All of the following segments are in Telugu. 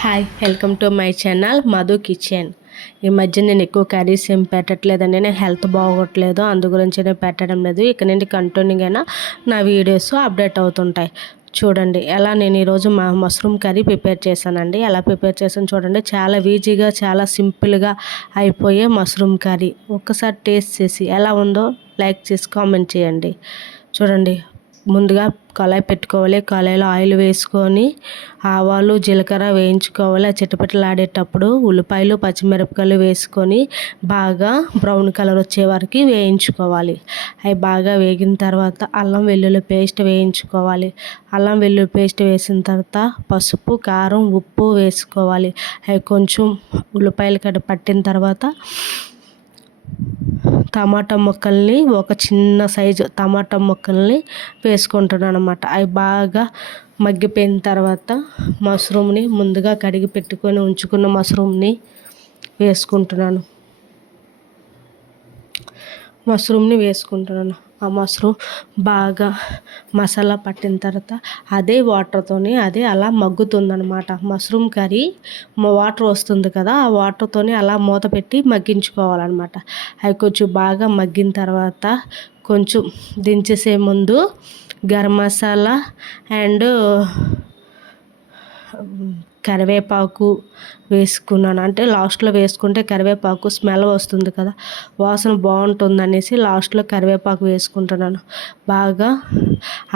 Hi, welcome to my channel Madhu kitchen. ఈ మధ్య నేను ఎక్కువ కర్రీస్ ఏం పెట్టట్లేదండి. నేను హెల్త్ బాగోట్లేదు, అందు గురించి నేను పెట్టడం లేదు. ఇక నుండి కంటిన్యూగా నా వీడియోస్ అప్డేట్ అవుతుంటాయి. చూడండి ఎలా నేను ఈరోజు మష్రూమ్ కర్రీ ప్రిపేర్ చేశానండి. ఎలా ప్రిపేర్ చేశాను చూడండి. చాలా ఈజీగా, చాలా సింపుల్గా అయిపోయే మష్రూమ్ కర్రీ. ఒక్కసారి టేస్ట్ చేసి ఎలా ఉందో లైక్ చేసి కామెంట్ చేయండి. చూడండి, ముందుగా కళాయి పెట్టుకోవాలి. కళాయిలో ఆయిల్ వేసుకొని ఆవాలు జీలకర్ర వేయించుకోవాలి. చిటపటలాడేటప్పుడు ఉల్లిపాయలు పచ్చిమిరపకాయలు వేసుకొని బాగా బ్రౌన్ కలర్ వచ్చే వరకు వేయించుకోవాలి. అవి బాగా వేగిన తర్వాత అల్లం వెల్లుల్లి పేస్ట్ వేయించుకోవాలి. అల్లం వెల్లుల్లి పేస్ట్ వేసిన తర్వాత పసుపు కారం ఉప్పు వేసుకోవాలి. అవి కొంచెం ఉల్లిపాయలు పట్టిన తర్వాత టమాటా ముక్కల్ని, ఒక చిన్న సైజు టమాటా ముక్కల్ని వేసుకుంటున్నాను అన్నమాట. అవి బాగా మగ్గిపోయిన తర్వాత మష్రూమ్ని, ముందుగా కడిగి పెట్టుకొని ఉంచుకున్న మష్రూమ్ని వేసుకుంటున్నాను. ఆ మష్రూమ్ బాగా మసాలా పట్టిన తర్వాత అదే వాటర్తోని అదే అలా మగ్గుతుందనమాట. మష్రూమ్ కర్రీ వాటర్ వస్తుంది కదా, ఆ వాటర్తోని అలా మూత పెట్టి మగ్గించుకోవాలన్నమాట. అవి కొంచెం బాగా మగ్గిన తర్వాత కొంచెం దించేసే ముందు గరం మసాలా అండ్ కరివేపాకు వేసుకున్నాను. అంటే లాస్ట్లో వేసుకుంటే కరివేపాకు స్మెల్ వస్తుంది కదా, వాసన బాగుంటుంది అనేసి లాస్ట్లో కరివేపాకు వేసుకుంటున్నాను. బాగా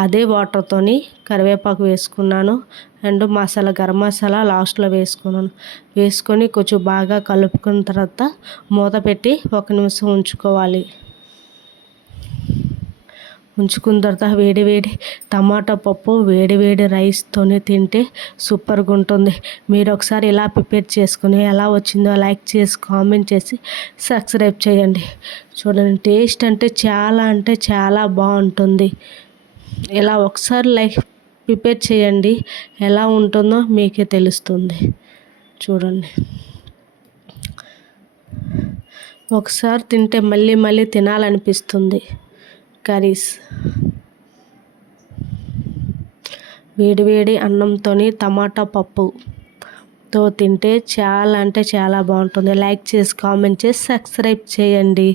అదే వాటర్తోని కరివేపాకు వేసుకున్నాను అండ్ గరం మసాలా లాస్ట్లో వేసుకొని కొంచెం బాగా కలుపుకున్న తర్వాత మూత పెట్టి 1 నిమిషం ఉంచుకున్న తర్వాత వేడి టమాటా పప్పు వేడి రైస్తోనే తింటే సూపర్గా ఉంటుంది. మీరు ఒకసారి ఇలా ప్రిపేర్ చేసుకుని ఎలా వచ్చిందో లైక్ చేసి కామెంట్ చేసి సబ్స్క్రైబ్ చేయండి. చూడండి, టేస్ట్ అంటే చాలా బాగుంటుంది. ఇలా ఒకసారి ప్రిపేర్ చేయండి, ఎలా ఉంటుందో మీకే తెలుస్తుంది. చూడండి, ఒకసారి తింటే మళ్ళీ తినాలనిపిస్తుంది. కర్రీస్ వేడి అన్నంతో టమాటా పప్పుతో తింటే చాలా బాగుంటుంది. లైక్ చేసి కామెంట్ చేసి సబ్స్క్రైబ్ చేయండి.